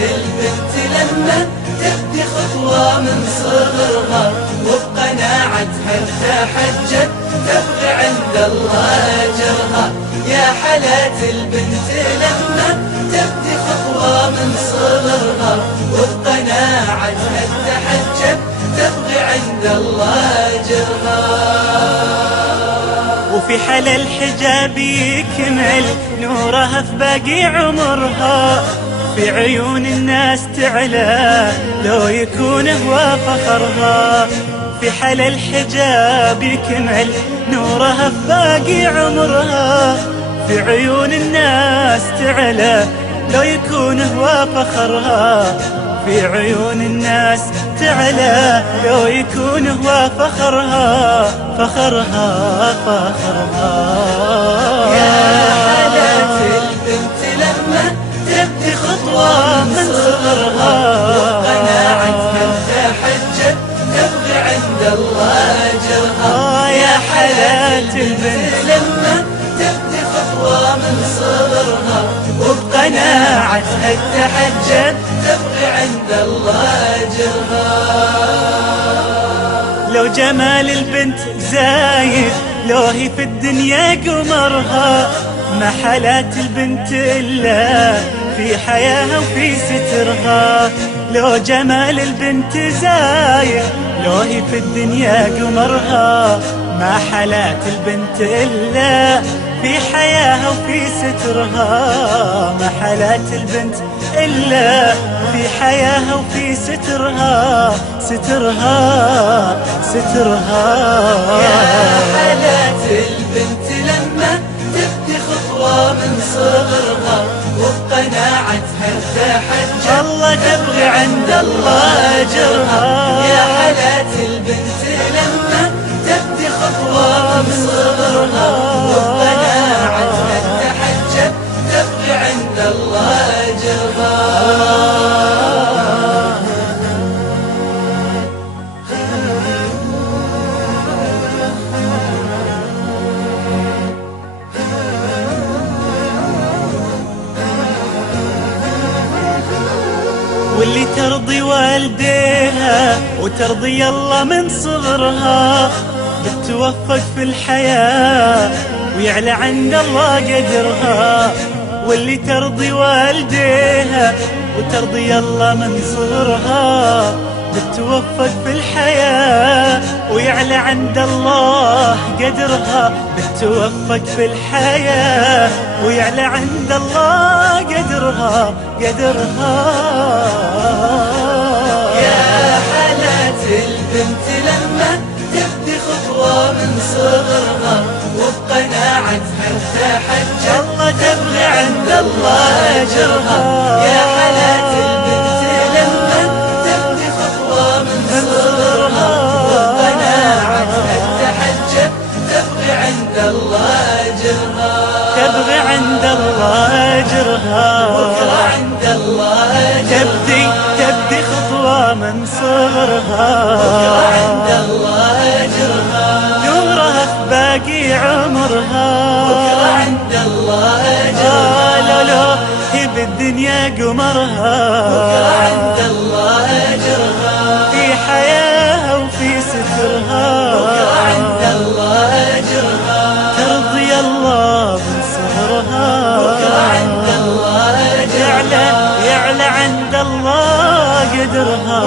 البنت لما تبدي خطوة من صغرها وبقناعتها تحجت تبغي عند الله أجرها. يا حالات البنت لما تبدي خطوة من صغرها وبقناعتها تحجت تبغي عند الله أجرها. وفي حال الحجاب يكمل نورها في باقي عمرها، في عيون الناس تعلى لو يكون هو فخرها. في حال الحجاب يكمل نورها في باقي عمرها، في عيون الناس تعلى لو يكون هو فخرها. في عيون الناس تعلى لو يكون هو فخرها، فخرها فخرها. يا حالات البنت لما تبدي خطوة من صغرها وقناعتها تحجت تبغي عند الله أجرها. يا حالات البنت لما تبدي خطوة من صغرها وبقناعتها تحجت تبغي عند الله أجرها. لو جمال البنت زايد لو هي في الدنيا قمرها، ما حالات البنت إلا في حياها وفي سترها. لو جمال البنت زايد لو هي في الدنيا قمرها، ما حالات البنت إلا في حياها وفي سترها. ما حالات البنت إلا في حياها وفي سترها، سترها سترها. يا حالات البنت لما تبدي خطوة من صغرها وبقناعتها تحجت الله تبغي عند الله أجرها. يا حالات البنت لما تبدي خطوة من صغرها وبقناعتها تحجت تبغي عند الله أجرها. واللي ترضي والديها وترضي الله من صغرها بتوفق في الحياة ويعلى عند الله قدرها. واللي ترضي والديها وترضي الله من صغرها بتوفق في الحياة ويعلى عند الله قدرها. بتوفق في الحياة ويعلى عند الله قدرها، قدرها. يا حالات البنت لما تبدي خطوة من صغرها وبقناعتها تحجت الله تبغي عند الله أجرها. يا حالات البنت لما تبدي خطوة من صغرها وبقناعتها تحجت تبغي عند الله أجرها. تبغي عند الله أجرها، بكرة عند الله أجرها. تبدي خطوة من صغرها بكرة عند الله أجرها. نورها في باقي عمرها، بكرة عند الله أجرها. لو هي بالدنيا قمرها، بكرة عند الله أجرها. في حياها وفي سترها. بكرة عند الله أجرها. ترضي الله من صغرها. بكرة عند الله أجرها. يعلى عند الله قدرها.